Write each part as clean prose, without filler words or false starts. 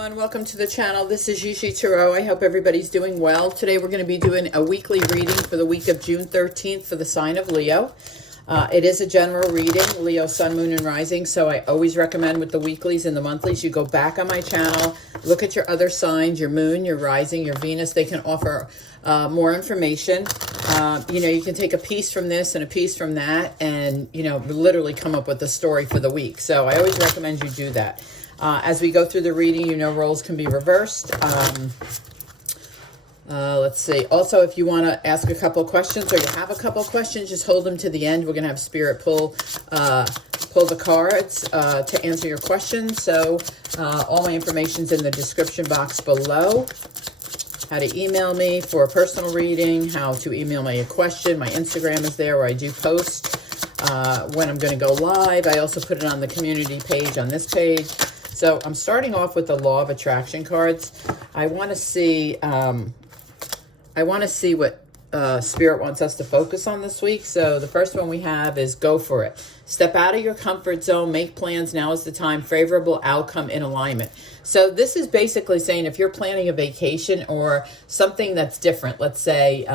everyone, welcome to the channel. This is Gigi Tarot. I hope everybody's doing well. Today we're going to be doing a weekly reading for the week of June 13th for the sign of Leo. It is a general reading, Leo, Sun, Moon, and Rising, so I always recommend with the weeklies and the monthlies, you go back on my channel, look at your other signs, your Moon, your Rising, your Venus. They can offer more information. You can take a piece from this and a piece from that and, literally come up with a story for the week. So I always recommend you do that. As we go through the reading, roles can be reversed. Let's see. Also, if you want to ask a couple questions or you have a couple questions, just hold them to the end. We're going to have Spirit pull the cards to answer your questions. So all my information's in the description box below. How to email me for a personal reading, how to email me a question. My Instagram is there where I do post when I'm going to go live. I also put it on the community page on this page. So I'm starting off with the Law of Attraction cards. I want to see what Spirit wants us to focus on this week. So the first one we have is go for it. Step out of your comfort zone, make plans. Now is the time. Favorable outcome in alignment. So this is basically saying if you're planning a vacation or something that's different, let's say,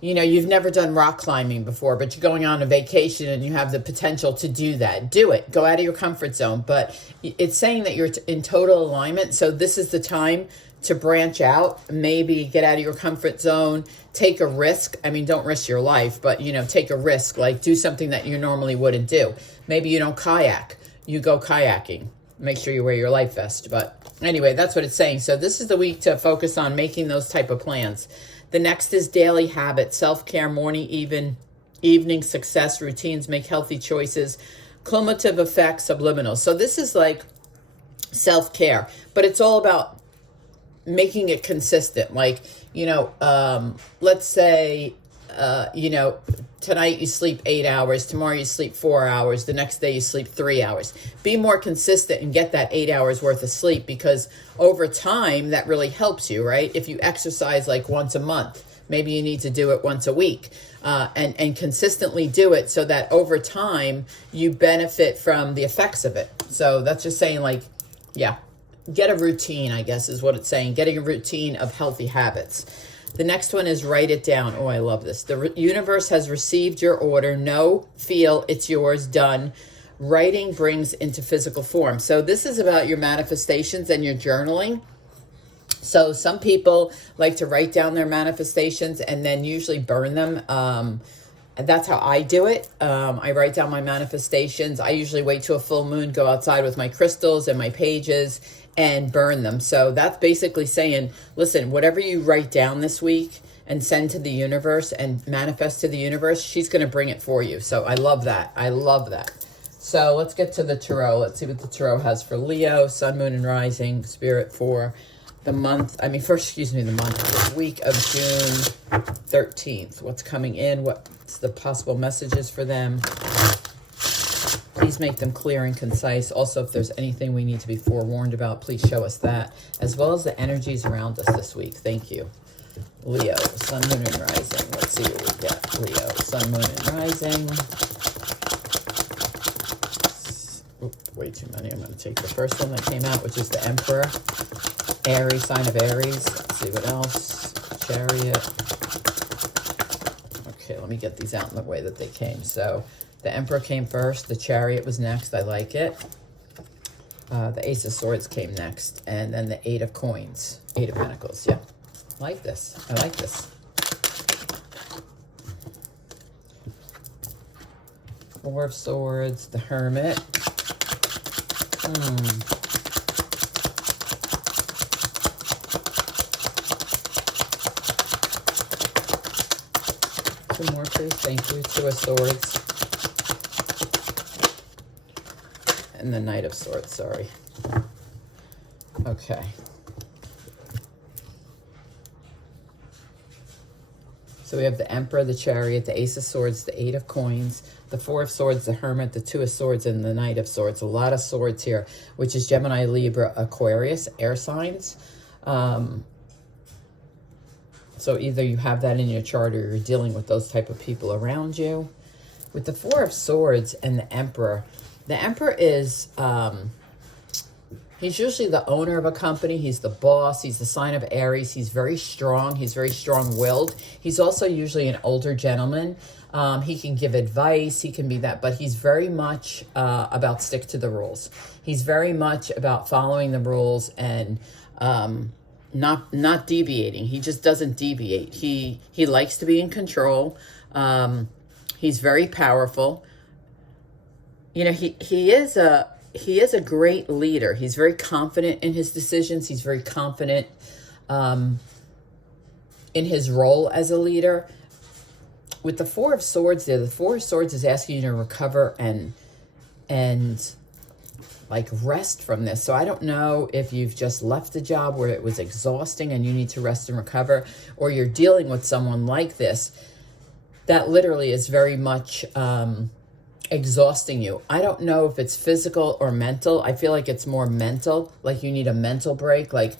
you've never done rock climbing before, but you're going on a vacation and you have the potential to do that. Do it. Go out of your comfort zone. But it's saying that you're in total alignment. So this is the time to branch out, maybe get out of your comfort zone, take a risk. I mean, don't risk your life, but, take a risk, like do something that you normally wouldn't do. Maybe you don't kayak, you go kayaking. Make sure you wear your life vest. But anyway, that's what it's saying. So this is the week to focus on making those type of plans. The next is daily habits, self-care, morning, evening, success, routines, make healthy choices, cumulative effects, subliminal. So this is like self-care, but it's all about making it consistent. Like, let's say, tonight you sleep 8 hours, tomorrow you sleep 4 hours, the next day you sleep 3 hours. Be more consistent and get that 8 hours worth of sleep, because over time that really helps you, right? If you exercise like once a month, maybe you need to do it once a week, and consistently do it so that over time you benefit from the effects of it. So that's just saying, like, yeah, get a routine, I guess is what it's saying. Getting a routine of healthy habits. The next one is write it down. Oh, I love this. The universe has received your order. Know, feel, it's yours, done. Writing brings into physical form. So this is about your manifestations and your journaling. So some people like to write down their manifestations and then usually burn them. That's how I do it. I write down my manifestations. I usually wait to a full moon, go outside with my crystals and my pages and burn them. So that's basically saying, listen, whatever you write down this week and send to the universe and manifest to the universe, she's going to bring it for you. So I love that. I love that. So let's get to the tarot. Let's see what the tarot has for Leo, Sun, Moon, and Rising, Spirit for the month. The week of June 13th. What's coming in? What's the possible messages for them? Please make them clear and concise. Also, if there's anything we need to be forewarned about, please show us that, as well as the energies around us this week. Thank you. Leo, Sun, Moon, and Rising. Let's see what we get. Leo, Sun, Moon, and Rising. Oops, way too many. I'm going to take the first one that came out, which is the Emperor. Aries, sign of Aries. Let's see what else. Chariot. Okay, let me get these out in the way that they came. So the Emperor came first. The Chariot was next. I like it. The Ace of Swords came next. And then the Eight of Coins. Eight of Pentacles. Yeah. I like this. I like this. Four of Swords. The Hermit. Two more, please. Thank you. Two of Swords. And the Knight of Swords, sorry. Okay. So we have the Emperor, the Chariot, the Ace of Swords, the Eight of Coins, the Four of Swords, the Hermit, the Two of Swords, and the Knight of Swords. A lot of swords here, which is Gemini, Libra, Aquarius, air signs. So either you have that in your chart or you're dealing with those type of people around you. With the Four of Swords and the Emperor is, He's usually the owner of a company. He's the boss. He's the sign of Aries. He's very strong. He's very strong-willed. He's also usually an older gentleman. He can give advice. He can be that, but he's very much about stick to the rules. He's very much about following the rules and not deviating. He just doesn't deviate. He likes to be in control. He's very powerful. You know, he is a great leader. He's very confident in his decisions. He's very confident in his role as a leader. With the Four of Swords there, the Four of Swords is asking you to recover and like rest from this. So I don't know if you've just left a job where it was exhausting and you need to rest and recover, or you're dealing with someone like this that literally is very much exhausting you. I don't know if it's physical or mental. I feel like it's more mental, like you need a mental break, like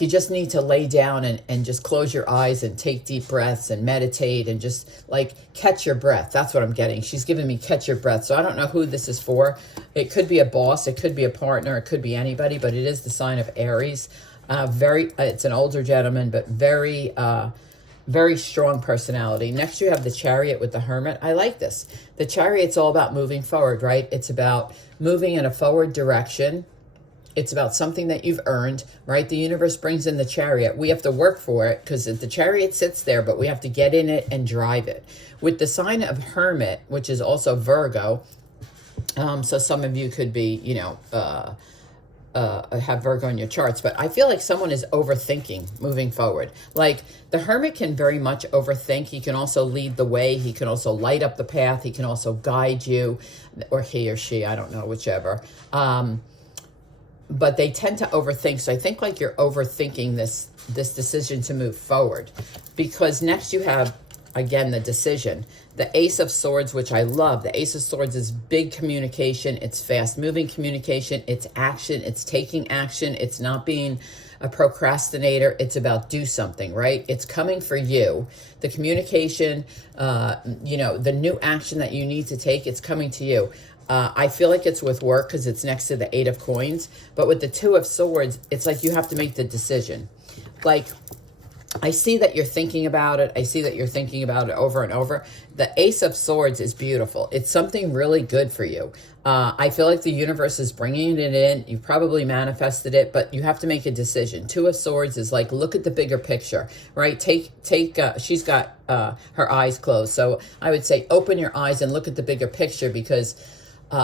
you just need to lay down and just close your eyes and take deep breaths and meditate and just like catch your breath. That's what I'm getting. She's giving me catch your breath. So I don't know who this is for. It could be a boss. It could be a partner. It could be anybody, but it is the sign of Aries. It's an older gentleman, but very strong personality. Next, you have the Chariot with the Hermit. I like this. The Chariot's all about moving forward, right? It's about moving in a forward direction. It's about something that you've earned, right? The universe brings in the Chariot. We have to work for it because the Chariot sits there, but we have to get in it and drive it. With the sign of Hermit, which is also Virgo, so some of you could be, you know, have Virgo in your charts, but I feel like someone is overthinking moving forward. Like the Hermit can very much overthink. He can also lead the way. He can also light up the path. He can also guide you, or he or she, I don't know, whichever. But they tend to overthink. So I think like you're overthinking this decision to move forward, because next you have, again, the decision. The Ace of Swords, which I love. The Ace of Swords is big communication. It's fast-moving communication. It's action. It's taking action. It's not being a procrastinator. It's about do something, right? It's coming for you. The communication, you know, the new action that you need to take, it's coming to you. I feel like it's with work because it's next to the Eight of Coins. But with the Two of Swords, it's like you have to make the decision. Like, I see that you're thinking about it. I see that you're thinking about it over and over. The Ace of Swords is beautiful. It's something really good for you. I feel like the universe is bringing it in. You probably manifested it, but you have to make a decision. Two of Swords is like, look at the bigger picture, right? She's got her eyes closed. So I would say open your eyes and look at the bigger picture, because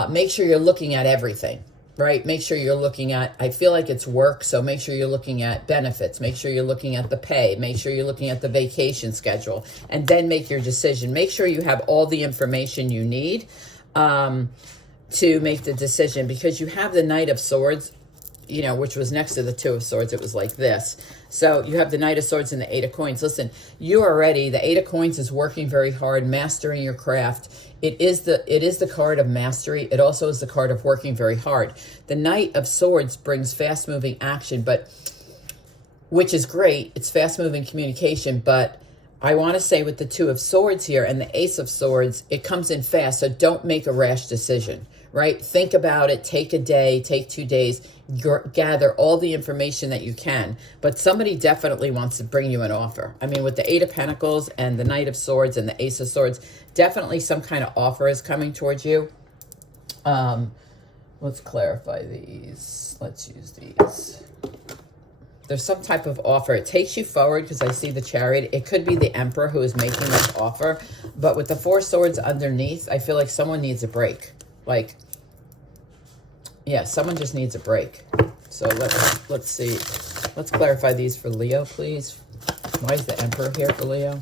make sure you're looking at everything, right? Make sure you're looking at, I feel like it's work, so make sure you're looking at benefits. Make sure you're looking at the pay. Make sure you're looking at the vacation schedule, and then make your decision. Make sure you have all the information you need to make the decision, because you have the Knight of Swords, you know, which was next to the Two of Swords. It was like this. So you have the Knight of Swords and the Eight of Coins. Listen, you are ready. The Eight of Coins is working very hard, mastering your craft. It is the card of mastery. It also is the card of working very hard. The Knight of Swords brings fast-moving action, but which is great. It's fast-moving communication, but I want to say with the Two of Swords here and the Ace of Swords, it comes in fast, so don't make a rash decision, right? Think about it. Take a day, take 2 days, gather all the information that you can, but somebody definitely wants to bring you an offer. I mean, with the Eight of Pentacles and the Knight of Swords and the Ace of Swords, definitely some kind of offer is coming towards you. Let's clarify these. Let's use these. There's some type of offer. It takes you forward, because I see the Chariot. It could be the Emperor who is making this offer, but with the Four Swords underneath, I feel like someone needs a break. Like, yeah, someone just needs a break. So let's see. Let's clarify these for Leo, please. Why is the Emperor here for Leo?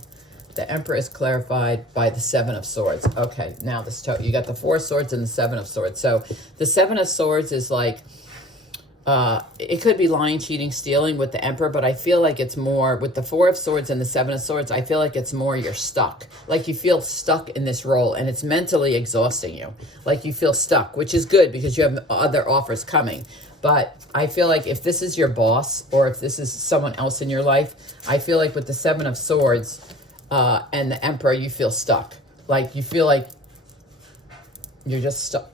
The Emperor is clarified by the Seven of Swords. Okay, now you got the Four Swords and the Seven of Swords. So the Seven of Swords is like, it could be lying, cheating, stealing with the Emperor, but I feel like it's more with the Four of Swords and the Seven of Swords. I feel like it's more you're stuck. Like you feel stuck in this role, and it's mentally exhausting you. Like you feel stuck, which is good because you have other offers coming. But I feel like if this is your boss, or if this is someone else in your life, I feel like with the Seven of Swords and the Emperor, you feel stuck. Like you feel like you're just stuck.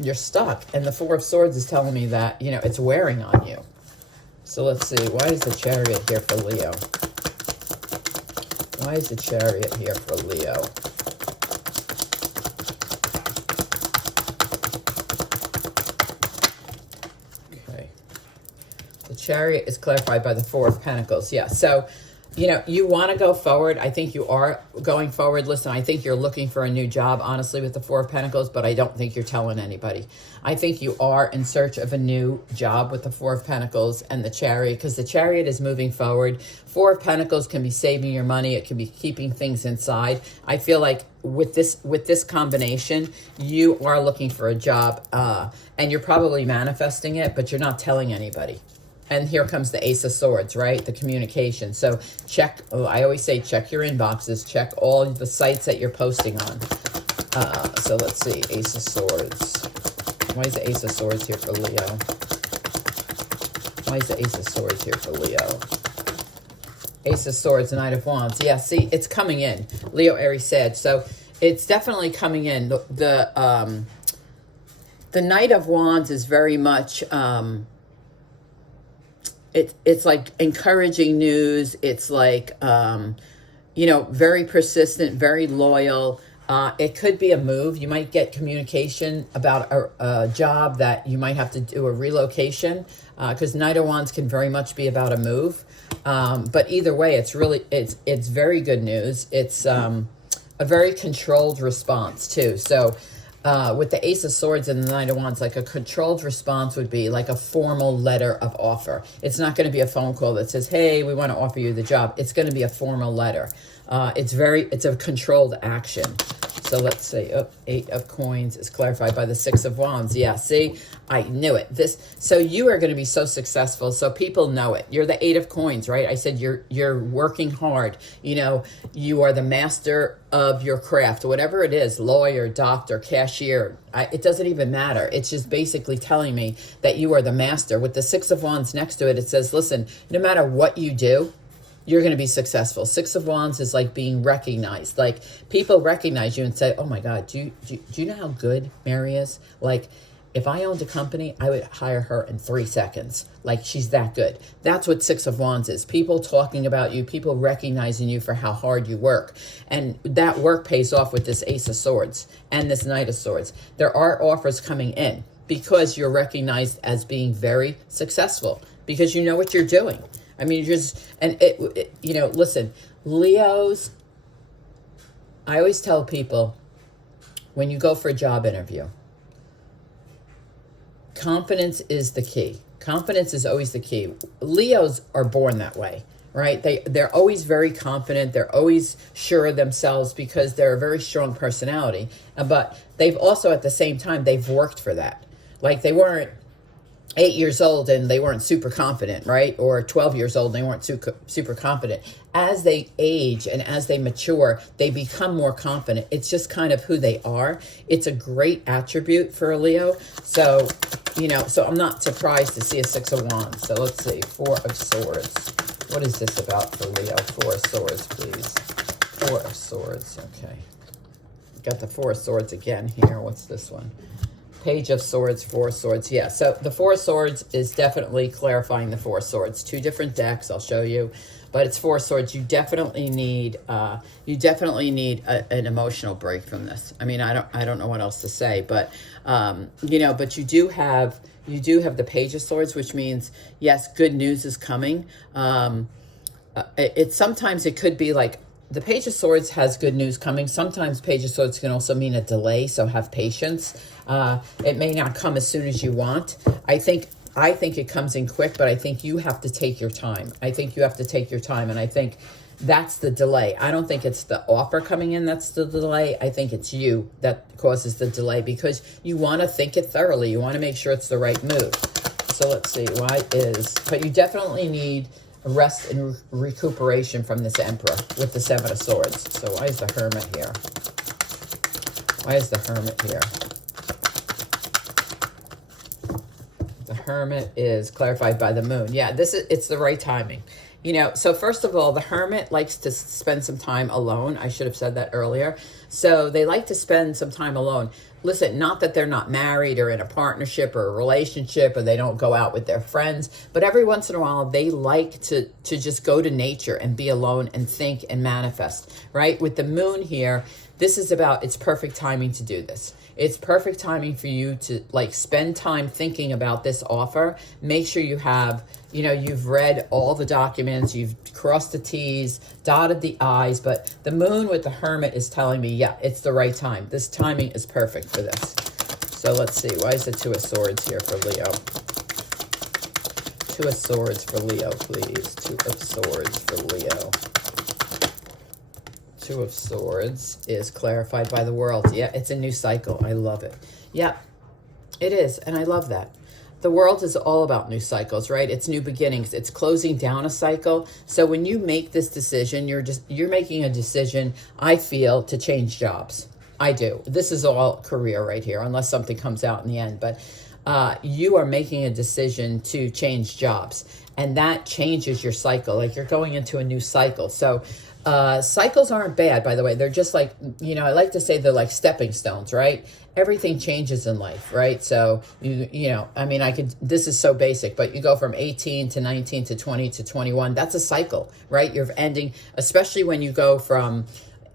You're stuck. And the Four of Swords is telling me that, you know, it's wearing on you. So let's see. Why is the Chariot here for Leo? Why is the Chariot here for Leo? Okay. The Chariot is clarified by the Four of Pentacles. Yeah, so, you know, you want to go forward. I think you are going forward. Listen, I think you're looking for a new job, honestly, with the Four of Pentacles, but I don't think you're telling anybody. I think you are in search of a new job with the Four of Pentacles and the Chariot, because the Chariot is moving forward. Four of Pentacles can be saving your money. It can be keeping things inside. I feel like with this combination, you are looking for a job, and you're probably manifesting it, but you're not telling anybody. And here comes the Ace of Swords, right? The communication. So check, I always say check your inboxes, check all the sites that you're posting on. So let's see, Ace of Swords. Why is the Ace of Swords here for Leo? Why is the Ace of Swords here for Leo? Ace of Swords, Knight of Wands. Yeah, see, it's coming in. Leo, Aries, Sag. So it's definitely coming in. The Knight of Wands is very much... It's like encouraging news. It's like, you know, very persistent, very loyal. It could be a move. You might get communication about a job that you might have to do a relocation, because Knight of Wands can very much be about a move. But either way, it's very good news. It's a very controlled response too. So with the Ace of Swords and the Knight of Wands, like a controlled response would be like a formal letter of offer. It's not going to be a phone call that says, hey, we want to offer you the job. It's going to be a formal letter. It's a controlled action. So let's see. Oh, Eight of Coins is clarified by the Six of Wands. Yeah, see, I knew it. So you are going to be so successful. So people know it. You're the Eight of Coins, right? I said you're working hard. You know, you are the master of your craft, whatever it is, lawyer, doctor, cashier. It doesn't even matter. It's just basically telling me that you are the master. With the Six of Wands next to it, it says, listen, no matter what you do, you're going to be successful. Six of Wands is like being recognized. Like people recognize you and say, oh my God, do you know how good Mary is? Like if I owned a company, I would hire her in 3 seconds. Like she's that good. That's what Six of Wands is. People talking about you, people recognizing you for how hard you work. And that work pays off with this Ace of Swords and this Knight of Swords. There are offers coming in because you're recognized as being very successful, because you know what you're doing. I mean, you know, listen, Leos, I always tell people when you go for a job interview, confidence is the key. Confidence is always the key. Leos are born that way, right? They're always very confident. They're always sure of themselves because they're a very strong personality. But they've also, at the same time, they've worked for that. Like they weren't 8 years old and they weren't super confident, right? Or 12 years old and they weren't super confident. As they age and as they mature, they become more confident. It's just kind of who they are. It's a great attribute for a Leo. So, you know, so I'm not surprised to see a Six of Wands. So let's see, Four of Swords. What is this about for Leo? Four of Swords, please. Four of Swords, okay. Got the Four of Swords again here. What's this one? Page of Swords, Four of Swords. Yeah, so the Four of Swords is definitely clarifying the Four of Swords. 2 different decks, I'll show you. But it's Four of Swords. You definitely need an emotional break from this. I mean, I don't know what else to say, but you know, but you do have the Page of Swords, which means yes, good news is coming. Sometimes it could be like the Page of Swords has good news coming. Sometimes Page of Swords can also mean a delay, so have patience. It may not come as soon as you want. I think it comes in quick, but I think you have to take your time. I think you have to take your time, and I think that's the delay. I don't think it's the offer coming in that's the delay. I think it's you that causes the delay because you want to think it thoroughly. You want to make sure it's the right move. So let's see, but you definitely need rest and recuperation from this Emperor with the Seven of Swords. So why is the Hermit here? Why is the Hermit here? The Hermit is clarified by the Moon. Yeah, it's the right timing. You know, so first of all, the Hermit likes to spend some time alone. I should have said that earlier. So they like to spend some time alone. Listen, not that they're not married or in a partnership or a relationship, or they don't go out with their friends, but every once in a while they like to just go to nature and be alone and think and manifest, right? With the moon here, this is about, it's perfect timing to do this. It's perfect timing for you to like spend time thinking about this offer. Make sure you have, you know, you've read all the documents, you've crossed the T's, dotted the I's, but the moon with the Hermit is telling me, yeah, it's the right time. This timing is perfect for this. So let's see, why is the Two of Swords here for Leo? Two of Swords for Leo, please. Two of Swords for Leo. Two of Swords is clarified by the world. Yeah, it's a new cycle. I love it. Yeah, it is. And I love that. The world is all about new cycles, right? It's new beginnings. It's closing down a cycle. So when you make this decision, you're making a decision, I feel, to change jobs. I do. This is all career right here, unless something comes out in the end. But you are making a decision to change jobs. And that changes your cycle. Like you're going into a new cycle. So cycles aren't bad, by the way. They're just like, you know, I like to say they're like stepping stones, right? Everything changes in life, right? So, you know, I mean, this is so basic, but you go from 18 to 19 to 20 to 21. That's a cycle, right? You're ending, especially when you go from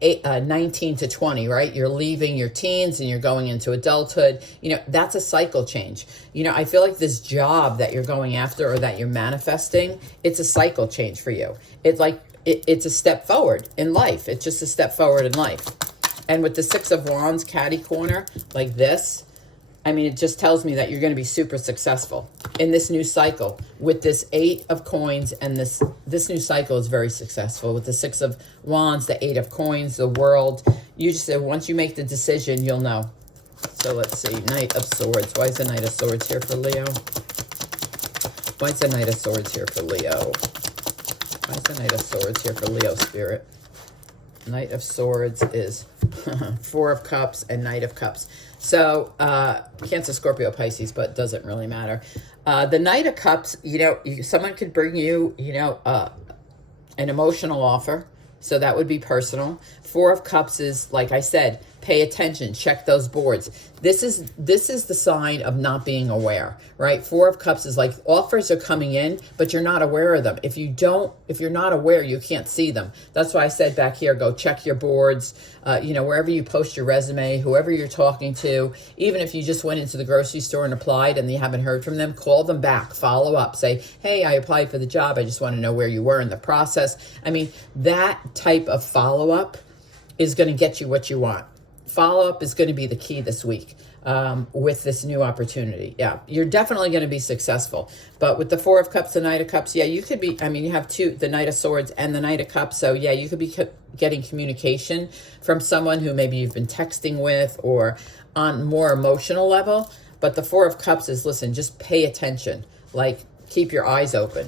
19 to 20, right? You're leaving your teens and you're going into adulthood. You know, that's a cycle change. You know, I feel like this job that you're going after or that you're manifesting, it's a cycle change for you. It's like, it's a step forward in life. It's just a step forward in life. And with the Six of Wands catty corner like this, I mean, it just tells me that you're going to be super successful in this new cycle. With this Eight of Coins and this new cycle is very successful. With the Six of Wands, the Eight of Coins, the world, you just, once you make the decision, you'll know. So let's see, Knight of Swords. Why is the Knight of Swords here for Leo? Why is the Knight of Swords here for Leo? Why is the Knight of Swords here for Leo Spirit? Knight of Swords is Four of Cups and Knight of Cups. So Cancer, Scorpio, Pisces, but doesn't really matter. The Knight of Cups, you know, someone could bring you, you know, an emotional offer. So that would be personal. Four of Cups is, like I said, pay attention, check those boards. This is the sign of not being aware, right? Four of Cups is like offers are coming in, but you're not aware of them. If you're not aware, you can't see them. That's why I said back here, go check your boards, you know, wherever you post your resume, whoever you're talking to, even if you just went into the grocery store and applied and you haven't heard from them, call them back, follow up, say, hey, I applied for the job. I just want to know where you were in the process. I mean, that type of follow-up is going to get you what you want. Follow-up is going to be the key this week with this new opportunity. Yeah, you're definitely going to be successful. But with the Four of Cups, the Knight of Cups, yeah, you could be, I mean, you have two, the Knight of Swords and the Knight of Cups. So yeah, you could be getting communication from someone who maybe you've been texting with or on more emotional level. But the Four of Cups is, listen, just pay attention. Like, keep your eyes open.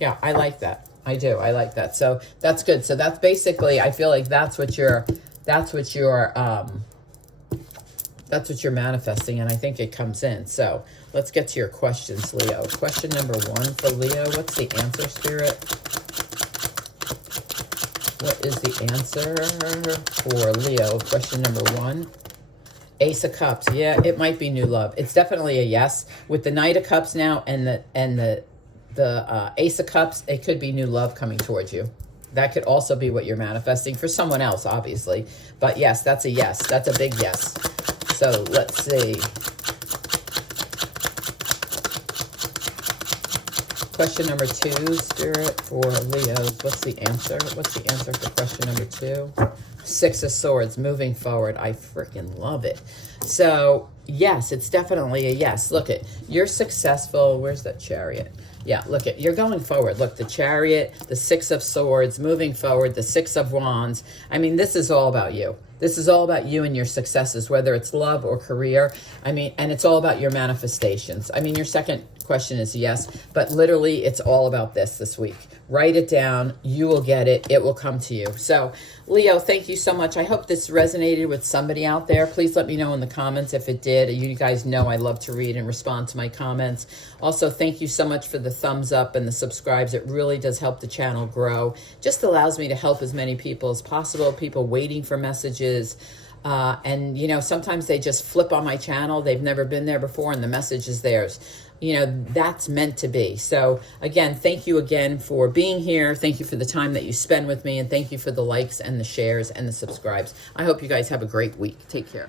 Yeah, I like that. I do. I like that. So that's good. So that's basically, I feel like that's what you're manifesting, and I think it comes in. So let's get to your questions, Leo. Question number one for Leo. What's the answer, Spirit? What is the answer for Leo? Question number one. Ace of Cups. Yeah, it might be new love. It's definitely a yes. With the Knight of Cups now and the Ace of Cups, it could be new love coming towards you. That could also be what you're manifesting for someone else, obviously. But yes, that's a yes. That's a big yes. So let's see. Question number two, Spirit, for Leos. What's the answer? What's the answer for question number two? Six of Swords, moving forward. I freaking love it. So yes, it's definitely a yes. Look it, you're successful. Where's that Chariot? Yeah, look at, you're going forward. Look, the Chariot, the Six of Swords, moving forward, the Six of Wands. I mean, this is all about you. This is all about you and your successes, whether it's love or career. I mean, and it's all about your manifestations. I mean, your second question is yes, but literally it's all about this week. Write it down. You will get it. It will come to you. So, Leo, thank you so much. I hope this resonated with somebody out there. Please let me know in the comments if it did. You guys know I love to read and respond to my comments. Also, thank you so much for the thumbs up and the subscribes. It really does help the channel grow. Just allows me to help as many people as possible, people waiting for messages, messages. And, you know, sometimes they just flip on my channel. They've never been there before, and the message is theirs. You know, that's meant to be. So again, thank you again for being here. Thank you for the time that you spend with me, and thank you for the likes and the shares and the subscribes. I hope you guys have a great week. Take care.